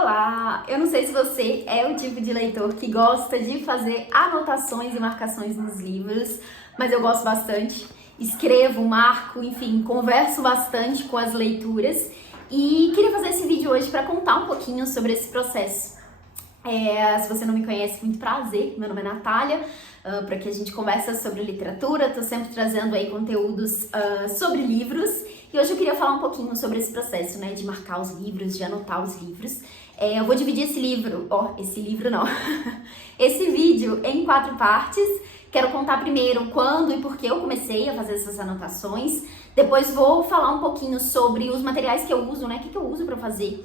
Olá! Eu não sei se você é o tipo de leitor que gosta de fazer anotações e marcações nos livros, mas eu gosto bastante. Escrevo, marco, enfim, converso bastante com as leituras e queria fazer esse vídeo hoje para contar um pouquinho sobre esse processo. Se você não me conhece, muito prazer, meu nome é Natália, para que a gente conversa sobre literatura, tô sempre trazendo aí conteúdos sobre livros e hoje eu queria falar um pouquinho sobre esse processo, né, de marcar os livros, de anotar os livros. Eu vou dividir esse vídeo em 4 partes. Quero contar primeiro quando e por que eu comecei a fazer essas anotações. Depois vou falar um pouquinho sobre os materiais que eu uso, né? O que eu uso para fazer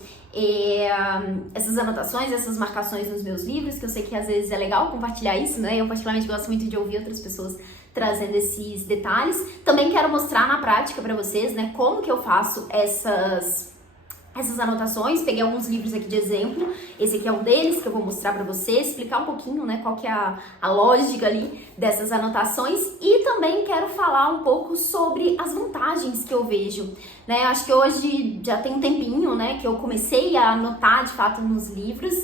essas anotações, essas marcações nos meus livros, que eu sei que às vezes é legal compartilhar isso, né? Eu particularmente gosto muito de ouvir outras pessoas trazendo esses detalhes. Também quero mostrar na prática para vocês, né? Como que eu faço essas anotações. Peguei alguns livros aqui de exemplo, esse aqui é um deles que eu vou mostrar pra vocês, explicar um pouquinho, né, qual que é a lógica ali dessas anotações e também quero falar um pouco sobre as vantagens que eu vejo, né, acho que hoje já tem um tempinho, né, que eu comecei a anotar de fato nos livros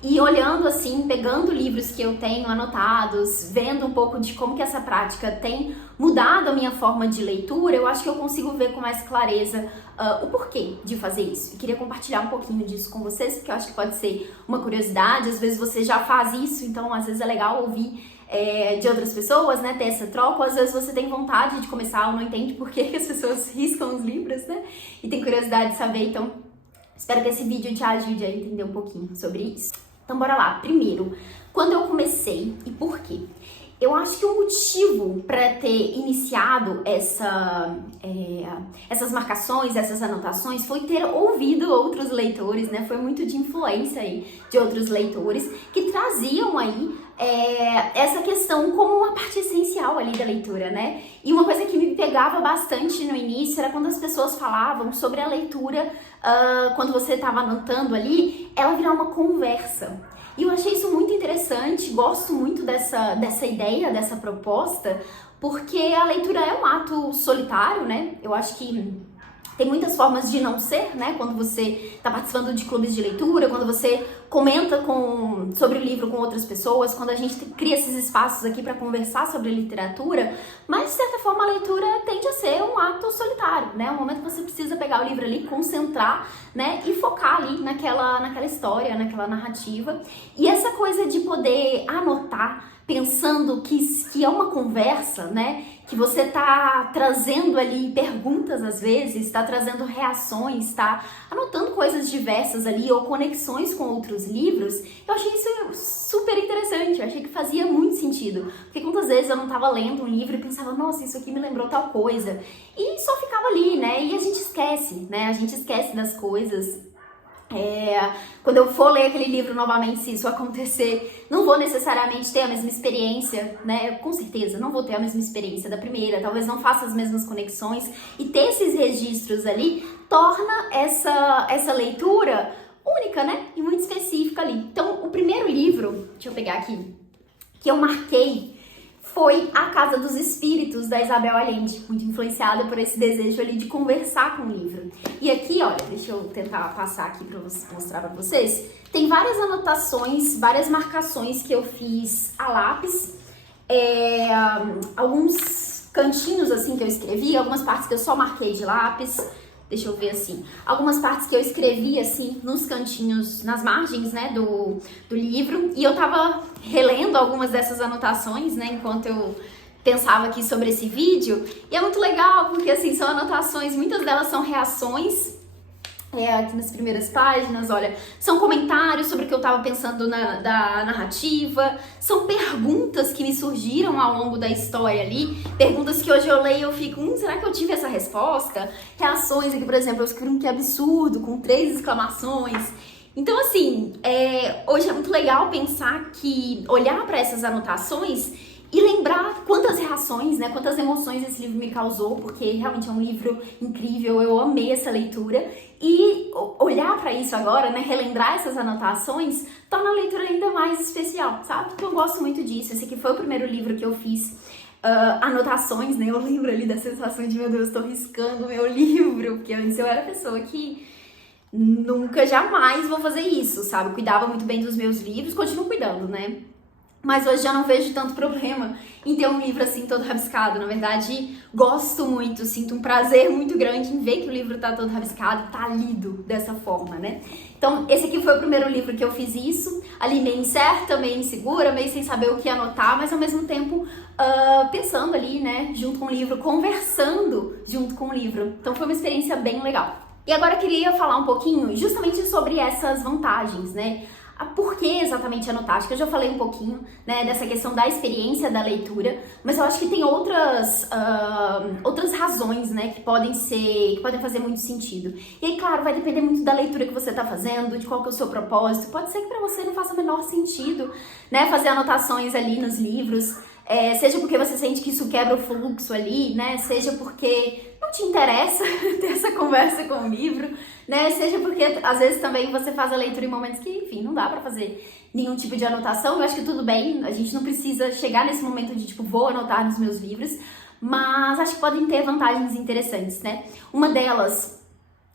e olhando assim, pegando livros que eu tenho anotados, vendo um pouco de como que essa prática tem mudado a minha forma de leitura, eu acho que eu consigo ver com mais clareza o porquê de fazer isso. E queria compartilhar um pouquinho disso com vocês, porque eu acho que pode ser uma curiosidade, às vezes você já faz isso, então às vezes é legal ouvir de outras pessoas, né, ter essa troca, ou às vezes você tem vontade de começar ou não entende por que as pessoas riscam os livros, né, e tem curiosidade de saber, então espero que esse vídeo te ajude a entender um pouquinho sobre isso. Então bora lá. Primeiro, quando eu comecei e por quê? Eu acho que o motivo para ter iniciado essas marcações, essas anotações, foi ter ouvido outros leitores, né? Foi muito de influência aí de outros leitores que traziam aí essa questão como uma parte essencial ali da leitura, né? E uma coisa que me pegava bastante no início era quando as pessoas falavam sobre a leitura, quando você estava anotando ali, ela virar uma conversa. E eu achei isso muito interessante, gosto muito dessa ideia, dessa proposta, porque a leitura é um ato solitário, né? Eu acho que tem muitas formas de não ser, né? Quando você está participando de clubes de leitura, quando você comenta sobre o livro com outras pessoas, quando a gente cria esses espaços aqui para conversar sobre literatura, mas de certa forma a leitura tende a ser um ato solitário, né? Um momento que você precisa pegar o livro ali, concentrar, né? E focar ali naquela história, naquela narrativa. E essa coisa de poder anotar, pensando que é uma conversa, né? Que você tá trazendo ali perguntas às vezes, tá trazendo reações, tá anotando coisas diversas ali ou conexões com outros livros. Eu achei isso super interessante, eu achei que fazia muito sentido. Porque quantas vezes eu não tava lendo um livro e pensava, nossa, isso aqui me lembrou tal coisa. E só ficava ali, né? E a gente esquece, né? A gente esquece das coisas. Quando eu for ler aquele livro novamente, se isso acontecer, não vou necessariamente ter a mesma experiência, né? Com certeza, não vou ter a mesma experiência da primeira, talvez não faça as mesmas conexões, e ter esses registros ali torna essa leitura única, né? E muito específica ali. Então, o primeiro livro, deixa eu pegar aqui, que eu marquei foi A Casa dos Espíritos, da Isabel Allende, muito influenciada por esse desejo ali de conversar com o livro. E aqui, olha, deixa eu tentar passar aqui para mostrar para vocês, tem várias anotações, várias marcações que eu fiz a lápis, alguns cantinhos assim que eu escrevi, algumas partes que eu só marquei de lápis. Deixa eu ver assim, algumas partes que eu escrevi assim nos cantinhos, nas margens, né, do livro, e eu tava relendo algumas dessas anotações, né, enquanto eu pensava aqui sobre esse vídeo, e é muito legal porque assim, são anotações, muitas delas são reações, aqui nas primeiras páginas, olha, são comentários sobre o que eu tava pensando da narrativa, são perguntas que me surgiram ao longo da história ali, perguntas que hoje eu leio e eu fico, será que eu tive essa resposta? Reações aqui, por exemplo, eu escrevi um que absurdo, com 3 exclamações. Então, assim, hoje é muito legal pensar que, olhar para essas anotações e lembrar quantas reações, né, quantas emoções esse livro me causou, porque realmente é um livro incrível, eu amei essa leitura. E olhar para isso agora, né, relembrar essas anotações, torna a leitura ainda mais especial, sabe? Então eu gosto muito disso. Esse aqui foi o primeiro livro que eu fiz anotações, né? Eu lembro ali da sensação de, meu Deus, estou riscando o meu livro, porque antes eu era a pessoa que nunca, jamais vou fazer isso, sabe? Cuidava muito bem dos meus livros, continuo cuidando, né? Mas hoje já não vejo tanto problema em ter um livro assim todo rabiscado. Na verdade, gosto muito, sinto um prazer muito grande em ver que o livro tá todo rabiscado, tá lido dessa forma, né? Então, esse aqui foi o primeiro livro que eu fiz isso, ali meio incerta, meio insegura, meio sem saber o que anotar, mas ao mesmo tempo pensando ali, né, junto com o livro, conversando junto com o livro. Então foi uma experiência bem legal. E agora eu queria falar um pouquinho justamente sobre essas vantagens, né? Por que exatamente anotar? Acho que eu já falei um pouquinho, né, dessa questão da experiência da leitura, mas eu acho que tem outras razões, né, que podem fazer muito sentido. E aí, claro, vai depender muito da leitura que você está fazendo, de qual que é o seu propósito. Pode ser que para você não faça o menor sentido, né, fazer anotações ali nos livros, seja porque você sente que isso quebra o fluxo ali, né, seja porque não te interessa ter essa conversa com o livro, né? Seja porque às vezes também você faz a leitura em momentos que, enfim, não dá pra fazer nenhum tipo de anotação. Eu acho que tudo bem, a gente não precisa chegar nesse momento de tipo, vou anotar nos meus livros, mas acho que podem ter vantagens interessantes, né? Uma delas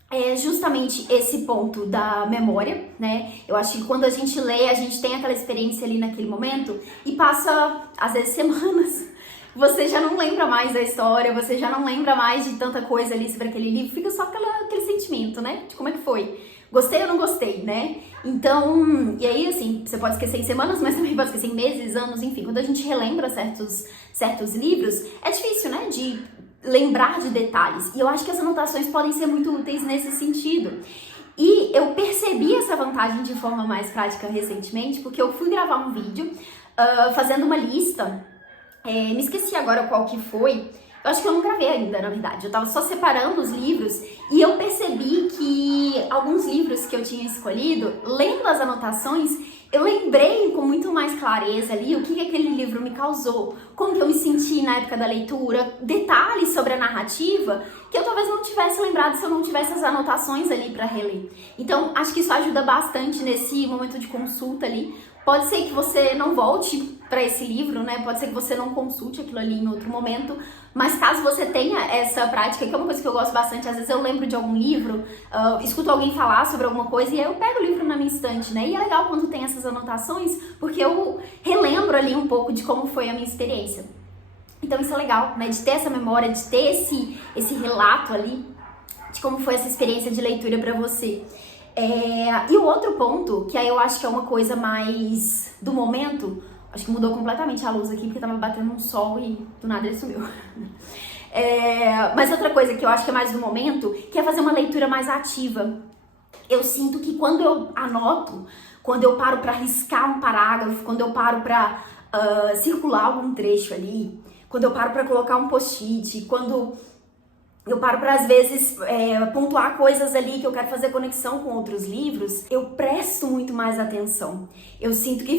é justamente esse ponto da memória, né? Eu acho que quando a gente lê, a gente tem aquela experiência ali naquele momento e passa, às vezes, semanas. Você já não lembra mais da história, você já não lembra mais de tanta coisa ali sobre aquele livro, fica só aquele sentimento, né? De como é que foi. Gostei ou não gostei, né? Então, e aí, assim, você pode esquecer em semanas, mas também pode esquecer em meses, anos, enfim. Quando a gente relembra certos livros, é difícil, né? De lembrar de detalhes. E eu acho que as anotações podem ser muito úteis nesse sentido. E eu percebi essa vantagem de forma mais prática recentemente, porque eu fui gravar um vídeo fazendo uma lista. Me esqueci agora qual que foi. Eu acho que eu não gravei ainda, na verdade. Eu tava só separando os livros e eu percebi que alguns livros que eu tinha escolhido, lendo as anotações, eu lembrei com muito mais clareza ali o que aquele livro me causou, como que eu me senti na época da leitura, detalhes sobre a narrativa que eu talvez não tivesse lembrado se eu não tivesse as anotações ali para reler. Então, acho que isso ajuda bastante nesse momento de consulta ali. Pode ser que você não volte para esse livro, né? Pode ser que você não consulte aquilo ali em outro momento, mas caso você tenha essa prática, que é uma coisa que eu gosto bastante, às vezes eu lembro de algum livro, escuto alguém falar sobre alguma coisa e aí eu pego o livro na minha estante, né? E é legal quando tem essas anotações, porque eu relembro ali um pouco de como foi a minha experiência. Então isso é legal, né? De ter essa memória, de ter esse relato ali de como foi essa experiência de leitura para você. E o outro ponto, que aí eu acho que é uma coisa mais do momento, acho que mudou completamente a luz aqui, porque tava batendo um sol e do nada ele sumiu. Mas outra coisa que eu acho que é mais do momento, que é fazer uma leitura mais ativa. Eu sinto que quando eu anoto, quando eu paro pra riscar um parágrafo, quando eu paro pra circular algum trecho ali, quando eu paro pra colocar um post-it, quando eu paro para, às vezes, pontuar coisas ali que eu quero fazer conexão com outros livros, eu presto muito mais atenção. Eu sinto que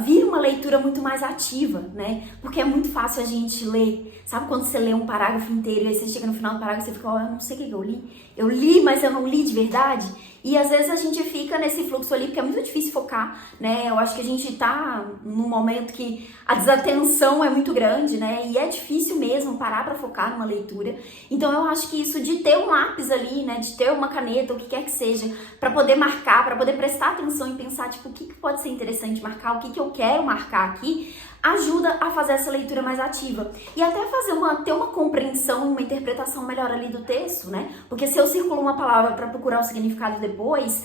vira uma leitura muito mais ativa, né? Porque é muito fácil a gente ler. Sabe quando você lê um parágrafo inteiro e aí você chega no final do parágrafo e você fica, eu não sei o que eu li. Eu li, mas eu não li de verdade. E às vezes a gente fica nesse fluxo ali, porque é muito difícil focar, né? Eu acho que a gente tá num momento que a desatenção é muito grande, né? E é difícil mesmo parar pra focar numa leitura. Então eu acho que isso de ter um lápis ali, né? De ter uma caneta, o que quer que seja, pra poder marcar, pra poder prestar atenção e pensar, tipo, o que pode ser interessante marcar, o que eu quero marcar aqui, ajuda a fazer essa leitura mais ativa. E até ter uma compreensão, uma interpretação melhor ali do texto, né? Porque se eu circulo uma palavra para procurar o significado depois,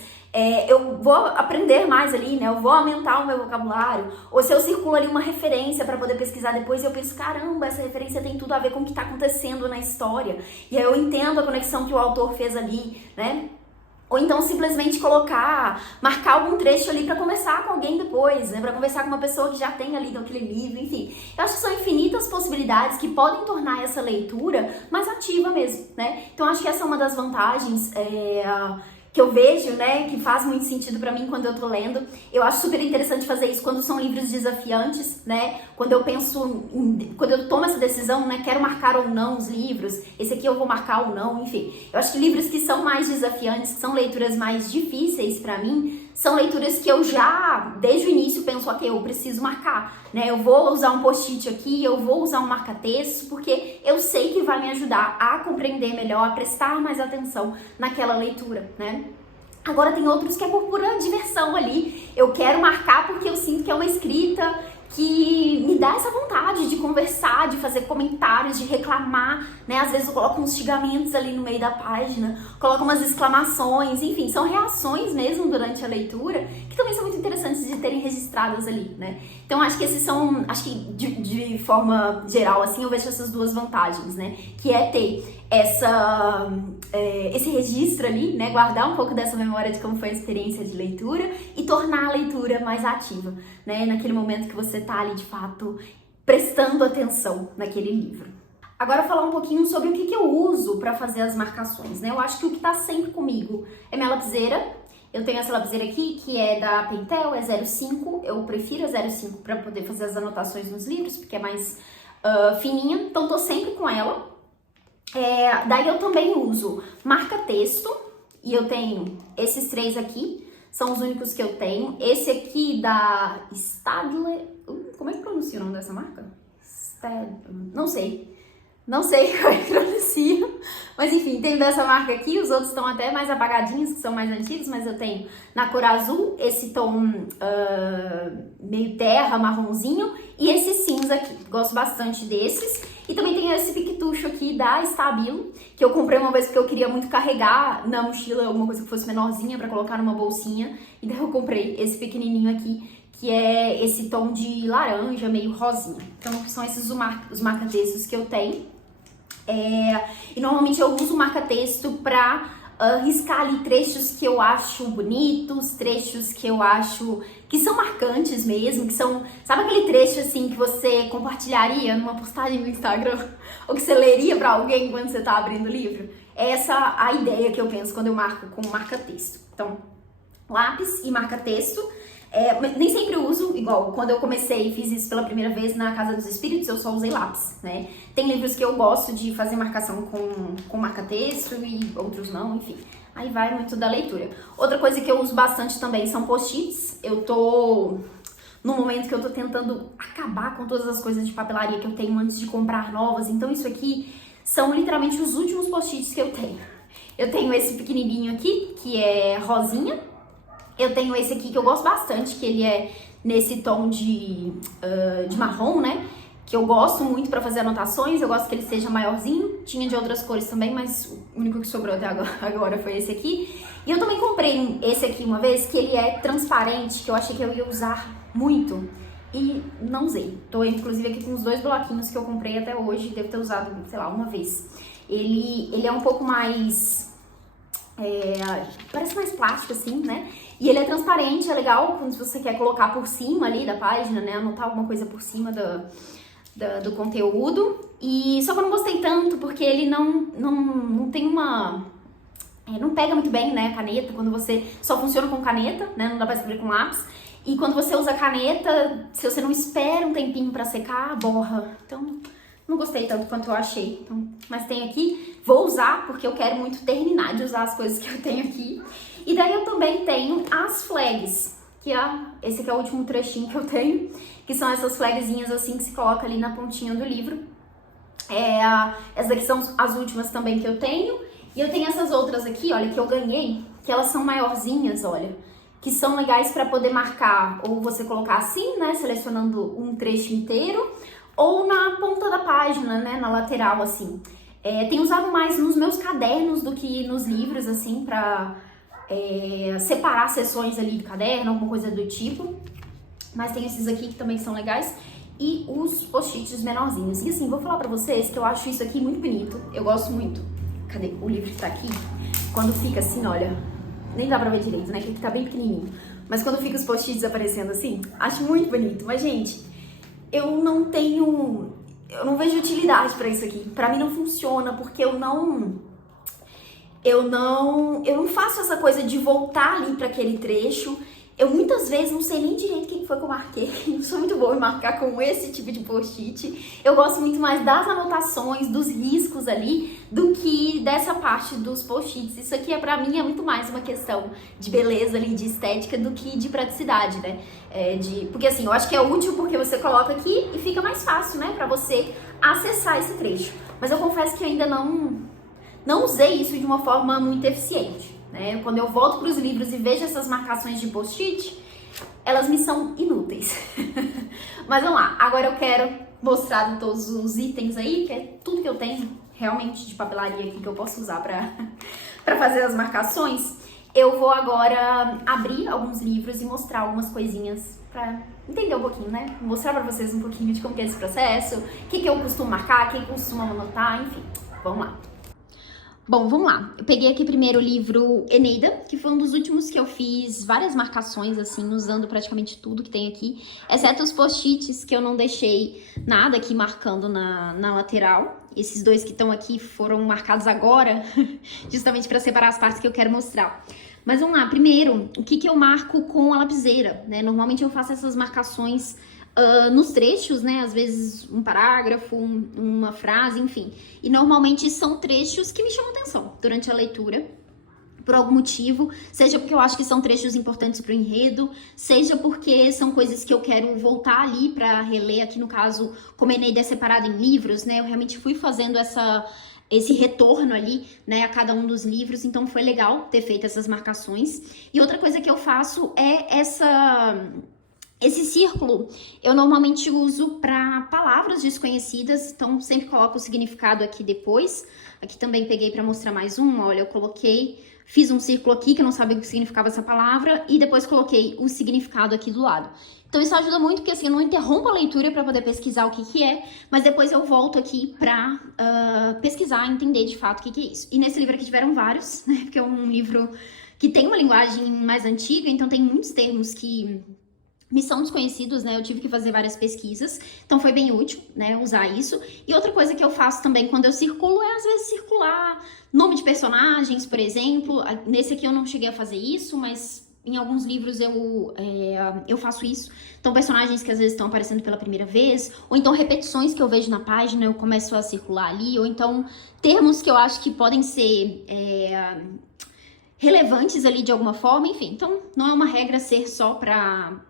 eu vou aprender mais ali, né? Eu vou aumentar o meu vocabulário. Ou se eu circulo ali uma referência para poder pesquisar depois, eu penso, caramba, essa referência tem tudo a ver com o que está acontecendo na história. E aí eu entendo a conexão que o autor fez ali, né? Ou então simplesmente marcar algum trecho ali para conversar com alguém depois, né? Para conversar com uma pessoa que já tenha lido aquele livro, enfim. Eu acho que são infinitas possibilidades que podem tornar essa leitura mais ativa mesmo, né? Então acho que essa é uma das vantagens que eu vejo, né, que faz muito sentido pra mim quando eu tô lendo. Eu acho super interessante fazer isso quando são livros desafiantes, né, quando eu quando eu tomo essa decisão, né, quero marcar ou não os livros, esse aqui eu vou marcar ou não, enfim. Eu acho que livros que são mais desafiantes, que são leituras mais difíceis pra mim, são leituras que eu já, desde o início, penso, ok, eu preciso marcar, né? Eu vou usar um post-it aqui, eu vou usar um marca-texto, porque eu sei que vai me ajudar a compreender melhor, a prestar mais atenção naquela leitura, né? Agora tem outros que é por pura diversão ali. Eu quero marcar porque eu sinto que é uma escrita que me dá essa vontade de conversar, de fazer comentários, de reclamar, né? Às vezes eu coloco uns xingamentos ali no meio da página, coloco umas exclamações, enfim, são reações mesmo durante a leitura, que também são muito interessantes de terem registradas ali, né? Então acho que esses são, acho que de forma geral, assim, eu vejo essas duas vantagens, né? Que é ter esse registro ali, né? Guardar um pouco dessa memória de como foi a experiência de leitura e tornar a leitura mais ativa, né? Naquele momento que você tá ali, de fato, prestando atenção naquele livro. Agora falar um pouquinho sobre o que eu uso para fazer as marcações, né? Eu acho que o que tá sempre comigo é minha lapiseira. Eu tenho essa lapiseira aqui, que é da Pentel, é 0,5. Eu prefiro a 0,5 para poder fazer as anotações nos livros, porque é mais fininha. Então tô sempre com ela. Daí eu também uso marca-texto, e eu tenho esses 3 aqui, são os únicos que eu tenho. Esse aqui da Staedtler, como é que pronuncia o nome dessa marca? Não sei como é que pronuncia, mas enfim, tem dessa marca aqui, os outros estão até mais apagadinhos, que são mais antigos, mas eu tenho na cor azul, esse tom meio terra, marronzinho, e esse cinza aqui, gosto bastante desses. E também tem esse piquetucho aqui da Stabilo, que eu comprei uma vez porque eu queria muito carregar na mochila alguma coisa que fosse menorzinha pra colocar numa bolsinha. E daí eu comprei esse pequenininho aqui, que é esse tom de laranja, meio rosinha. Então são esses os marca-textos que eu tenho. E normalmente eu uso o marca-texto pra riscar ali trechos que eu acho bonitos, trechos que eu acho que são marcantes mesmo, que são, sabe aquele trecho assim que você compartilharia numa postagem no Instagram, ou que você leria pra alguém quando você tá abrindo o livro? É essa a ideia que eu penso quando eu marco com marca-texto. Então, lápis e marca-texto. Nem sempre uso, igual quando eu comecei e fiz isso pela primeira vez na Casa dos Espíritos, eu só usei lápis, né? Tem livros que eu gosto de fazer marcação com marca-texto e outros não, enfim. Aí vai muito da leitura. Outra coisa que eu uso bastante também são post-its. Eu tô no momento que eu tô tentando acabar com todas as coisas de papelaria que eu tenho antes de comprar novas. Então isso aqui são literalmente os últimos post-its que eu tenho. Eu tenho esse pequenininho aqui, que é rosinha. Eu tenho esse aqui que eu gosto bastante, que ele é nesse tom de marrom, né? Que eu gosto muito pra fazer anotações, eu gosto que ele seja maiorzinho. Tinha de outras cores também, mas o único que sobrou até agora foi esse aqui. E eu também comprei esse aqui uma vez, que ele é transparente, que eu achei que eu ia usar muito. E não usei. Tô inclusive aqui com os 2 bloquinhos que eu comprei até hoje, devo ter usado, sei lá, uma vez. Ele é um pouco mais... parece mais plástico assim, né? E ele é transparente, é legal quando você quer colocar por cima ali da página, né? Anotar alguma coisa por cima do conteúdo. E só que eu não gostei tanto porque ele não tem uma... não pega muito bem, né, a caneta, quando você só funciona com caneta, né? Não dá pra escrever com lápis. E quando você usa caneta, se você não espera um tempinho pra secar, borra. Então... não gostei tanto quanto eu achei, então, mas tem aqui, vou usar porque eu quero muito terminar de usar as coisas que eu tenho aqui. E daí eu também tenho as flags, que esse aqui é o último trechinho que eu tenho, que são essas flagzinhas assim que se coloca ali na pontinha do livro. Essas daqui são as últimas também que eu tenho. E eu tenho essas outras aqui, olha, que eu ganhei, que elas são maiorzinhas, olha, que são legais para poder marcar, ou você colocar assim, né, selecionando um trecho inteiro, ou na ponta da página, né, na lateral, assim. Tenho usado mais nos meus cadernos do que nos livros, assim, pra separar seções ali do caderno, alguma coisa do tipo. Mas tem esses aqui que também são legais. E os post-its menorzinhos. E assim, vou falar pra vocês que eu acho isso aqui muito bonito. Eu gosto muito. Cadê? O livro que tá aqui. Quando fica assim, olha, nem dá pra ver direito, né, que tá bem pequenininho. Mas quando fica os post-its aparecendo assim, acho muito bonito. Mas, gente... eu não vejo utilidade pra isso aqui. Pra mim não funciona, porque eu não faço essa coisa de voltar ali pra aquele trecho. Eu muitas vezes não sei nem direito o que foi que eu marquei. Não sou muito boa em marcar com esse tipo de post-it. Eu gosto muito mais das anotações, dos riscos ali, do que dessa parte dos post-its. Isso aqui pra mim é muito mais uma questão de beleza ali, de estética, do que de praticidade, né? Porque assim, eu acho que é útil porque você coloca aqui e fica mais fácil, né? Pra você acessar esse trecho. Mas eu confesso que eu ainda não usei isso de uma forma muito eficiente. né? Quando eu volto para os livros e vejo essas marcações de post-it, elas me são inúteis. Mas vamos lá, agora eu quero mostrar todos os itens aí, que é tudo que eu tenho realmente de papelaria aqui que eu posso usar para fazer as marcações. Eu vou agora abrir alguns livros e mostrar algumas coisinhas para entender um pouquinho, né? Mostrar para vocês um pouquinho de como que é esse processo, o que eu costumo marcar, o que eu costumo anotar, enfim. Vamos lá. Bom, vamos lá. Eu peguei aqui primeiro o livro Eneida, que foi um dos últimos que eu fiz várias marcações, assim, usando praticamente tudo que tem aqui, exceto os post-its, que eu não deixei nada aqui marcando na lateral. Esses dois que estão aqui foram marcados agora, justamente para separar as partes que eu quero mostrar. Mas vamos lá, primeiro, o que eu marco com a lapiseira, né? Normalmente eu faço essas marcações nos trechos, né? Às vezes um parágrafo, uma frase, enfim. E normalmente são trechos que me chamam atenção durante a leitura, por algum motivo, seja porque eu acho que são trechos importantes para o enredo, seja porque são coisas que eu quero voltar ali para reler. Aqui no caso, como a Eneida é separada em livros, né? Eu realmente fui fazendo esse retorno ali, né, a cada um dos livros, então foi legal ter feito essas marcações. E outra coisa que eu faço é esse círculo. Eu normalmente uso para palavras desconhecidas, então sempre coloco o significado aqui depois. Aqui também peguei para mostrar mais um, olha, eu coloquei, fiz um círculo aqui que eu não sabia o que significava essa palavra e depois coloquei o significado aqui do lado. Então isso ajuda muito, porque assim, eu não interrompo a leitura para poder pesquisar o que é, mas depois eu volto aqui para pesquisar, entender de fato o que é isso. E nesse livro aqui tiveram vários, né, porque é um livro que tem uma linguagem mais antiga, então tem muitos termos que me são desconhecidos, né, eu tive que fazer várias pesquisas, então foi bem útil, né, usar isso. E outra coisa que eu faço também quando eu circulo é, às vezes, circular nome de personagens, por exemplo. Nesse aqui eu não cheguei a fazer isso, mas em alguns livros eu faço isso. Então, personagens que às vezes estão aparecendo pela primeira vez, ou então repetições que eu vejo na página, eu começo a circular ali, ou então termos que eu acho que podem ser relevantes ali de alguma forma, enfim. Então, não é uma regra ser só para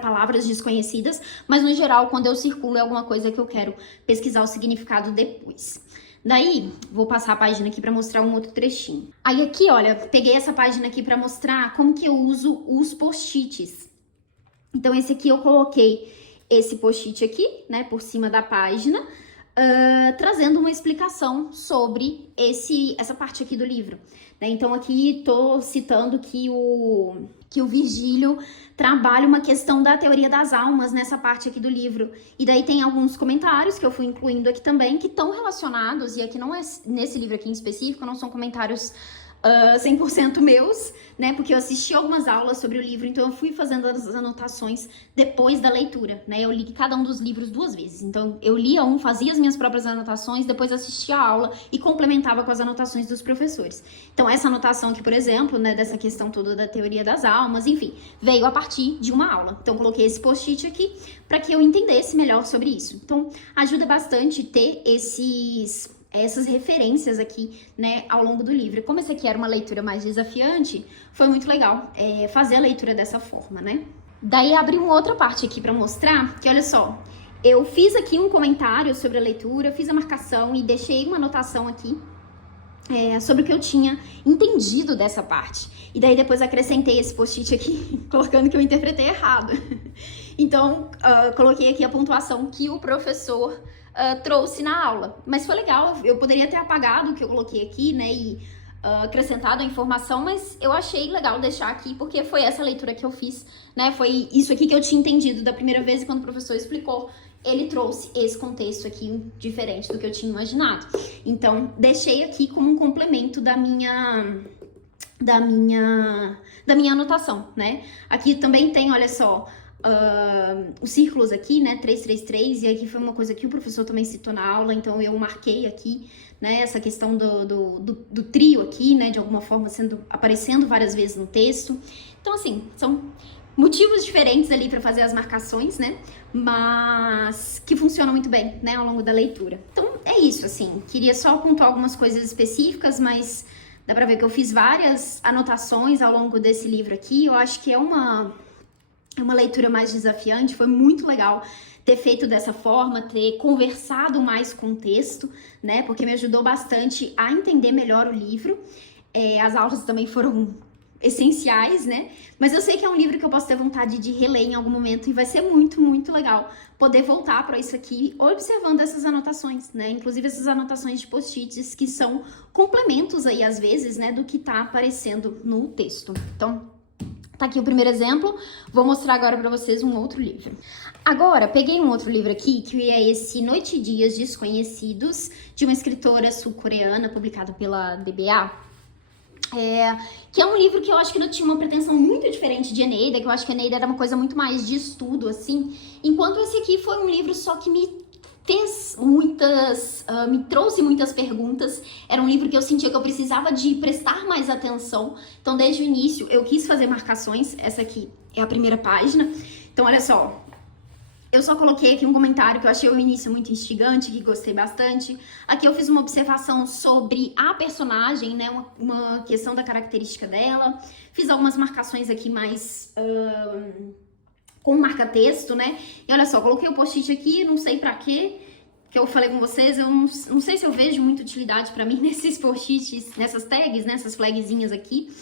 palavras desconhecidas, mas no geral, quando eu circulo é alguma coisa que eu quero pesquisar o significado depois. Daí, vou passar a página aqui para mostrar um outro trechinho. Aí aqui, olha, peguei essa página aqui para mostrar como que eu uso os post-its. Então, esse aqui eu coloquei esse post-it aqui, né, por cima da página, trazendo uma explicação sobre essa parte aqui do livro, né? Então, aqui tô citando que o Virgílio trabalha uma questão da teoria das almas nessa parte aqui do livro. E daí tem alguns comentários que eu fui incluindo aqui também, que estão relacionados, e aqui não é nesse livro aqui em específico, não são comentários 100% meus, né, porque eu assisti algumas aulas sobre o livro, então eu fui fazendo as anotações depois da leitura, né, eu li cada um dos livros 2 vezes, então eu lia um, fazia as minhas próprias anotações, depois assistia a aula e complementava com as anotações dos professores. Então essa anotação aqui, por exemplo, né, dessa questão toda da teoria das almas, enfim, veio a partir de uma aula, então coloquei esse post-it aqui para que eu entendesse melhor sobre isso. Então ajuda bastante ter essas referências aqui, né, ao longo do livro. Como essa aqui era uma leitura mais desafiante, foi muito legal fazer a leitura dessa forma, né? Daí abri uma outra parte aqui para mostrar que, olha só, eu fiz aqui um comentário sobre a leitura, fiz a marcação e deixei uma anotação aqui sobre o que eu tinha entendido dessa parte. E daí depois acrescentei esse post-it aqui, colocando que eu interpretei errado. Então, coloquei aqui a pontuação que o professor trouxe na aula. Mas foi legal, eu poderia ter apagado o que eu coloquei aqui, né, e acrescentado a informação, mas eu achei legal deixar aqui, porque foi essa leitura que eu fiz, né, foi isso aqui que eu tinha entendido da primeira vez, e quando o professor explicou, ele trouxe esse contexto aqui diferente do que eu tinha imaginado. Então, deixei aqui como um complemento da minha anotação, né. Aqui também tem, olha só, os círculos aqui, né, 333, e aqui foi uma coisa que o professor também citou na aula, então eu marquei aqui, né, essa questão do trio aqui, né, de alguma forma aparecendo várias vezes no texto. Então, assim, são motivos diferentes ali para fazer as marcações, né, mas que funcionam muito bem, né, ao longo da leitura. Então, é isso, assim, queria só pontuar algumas coisas específicas, mas dá pra ver que eu fiz várias anotações ao longo desse livro aqui. Eu acho que é uma leitura mais desafiante, foi muito legal ter feito dessa forma, ter conversado mais com o texto, né, porque me ajudou bastante a entender melhor o livro. as aulas também foram essenciais, né? Mas eu sei que é um livro que eu posso ter vontade de reler em algum momento e vai ser muito, muito legal poder voltar para isso aqui, observando essas anotações, né? Inclusive essas anotações de post-its que são complementos aí, às vezes, né, do que tá aparecendo no texto. Então, tá aqui o primeiro exemplo, vou mostrar agora para vocês um outro livro. Agora, peguei um outro livro aqui, que é esse Noite e Dias Desconhecidos, de uma escritora sul-coreana, publicado pela DBA. Que é um livro que eu acho que não tinha uma pretensão muito diferente de Eneida, que eu acho que Eneida era uma coisa muito mais de estudo, assim, enquanto esse aqui foi um livro só que me fez me trouxe muitas perguntas. Era um livro que eu sentia que eu precisava de prestar mais atenção, então desde o início eu quis fazer marcações. Essa aqui é a primeira página, então olha só. Eu só coloquei aqui um comentário que eu achei o início muito instigante, que gostei bastante. Aqui eu fiz uma observação sobre a personagem, né? Uma questão da característica dela. Fiz algumas marcações aqui mais com marca-texto, né? E olha só, coloquei o post-it aqui, não sei pra quê, que eu falei com vocês, eu não sei se eu vejo muita utilidade pra mim nesses post-its, nessas tags, nessas flagzinhas aqui.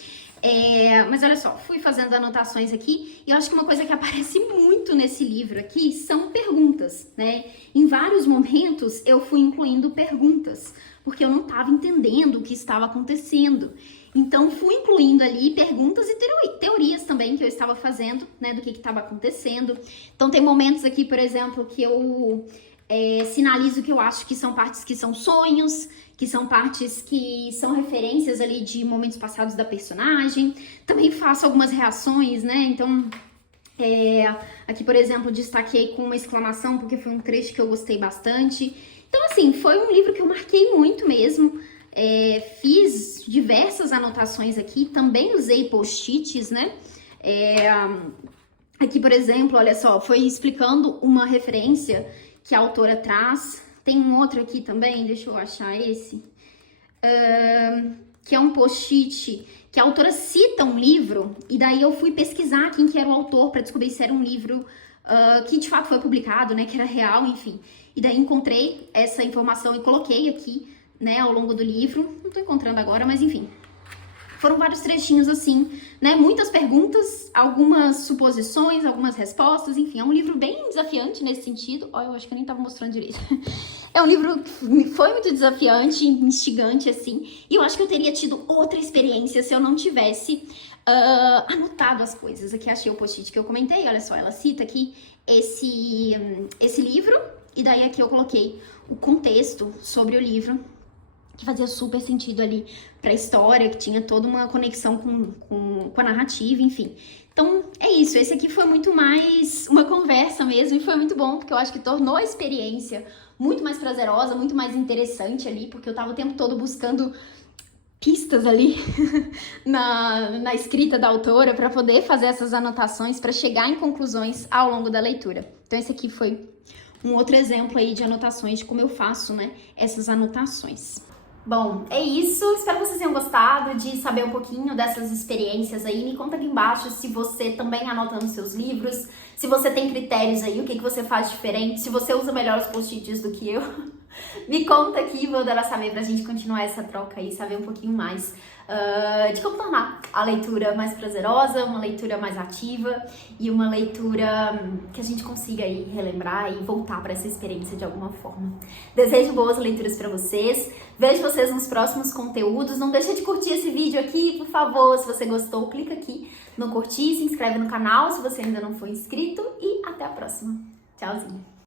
Mas olha só, fui fazendo anotações aqui e eu acho que uma coisa que aparece muito nesse livro aqui são perguntas, né? Em vários momentos eu fui incluindo perguntas, porque eu não estava entendendo o que estava acontecendo. Então fui incluindo ali perguntas e teorias também que eu estava fazendo, né, do que estava acontecendo. Então tem momentos aqui, por exemplo, que eu sinalizo que eu acho que são partes que são sonhos, que são partes que são referências ali de momentos passados da personagem. Também faço algumas reações, né? Então, aqui, por exemplo, destaquei com uma exclamação, porque foi um trecho que eu gostei bastante. Então, assim, foi um livro que eu marquei muito mesmo. Fiz diversas anotações aqui, também usei post-its, né? Aqui, por exemplo, olha só, foi explicando uma referência que a autora traz. Tem um outro aqui também, deixa eu achar esse, que é um post-it que a autora cita um livro, e daí eu fui pesquisar quem que era o autor para descobrir se era um livro que de fato foi publicado, né, que era real, enfim. E daí encontrei essa informação e coloquei aqui, né, ao longo do livro. Não tô encontrando agora, mas enfim. Foram vários trechinhos assim, né? Muitas perguntas, algumas suposições, algumas respostas, enfim. É um livro bem desafiante nesse sentido. Ó, eu acho que eu nem tava mostrando direito. É um livro que foi muito desafiante, instigante, assim. E eu acho que eu teria tido outra experiência se eu não tivesse anotado as coisas. Aqui achei o post-it que eu comentei, olha só, ela cita aqui esse livro. E daí aqui eu coloquei o contexto sobre o livro, que fazia super sentido ali pra história, que tinha toda uma conexão com a narrativa, enfim. Então, é isso. Esse aqui foi muito mais uma conversa mesmo, e foi muito bom, porque eu acho que tornou a experiência muito mais prazerosa, muito mais interessante ali, porque eu tava o tempo todo buscando pistas ali na escrita da autora para poder fazer essas anotações, para chegar em conclusões ao longo da leitura. Então, esse aqui foi um outro exemplo aí de anotações, de como eu faço, né, essas anotações. Bom, é isso. Espero que vocês tenham gostado de saber um pouquinho dessas experiências aí. Me conta aqui embaixo se você também anota nos seus livros, se você tem critérios aí, o que você faz diferente, se você usa melhor os post-its do que eu. Me conta aqui, vou dar a saber pra gente continuar essa troca aí, saber um pouquinho mais de como tornar a leitura mais prazerosa, uma leitura mais ativa e uma leitura que a gente consiga aí relembrar e voltar para essa experiência de alguma forma. Desejo boas leituras para vocês, vejo vocês nos próximos conteúdos. Não deixa de curtir esse vídeo aqui, por favor. Se você gostou, clica aqui no curtir, se inscreve no canal se você ainda não for inscrito e até a próxima. Tchauzinho!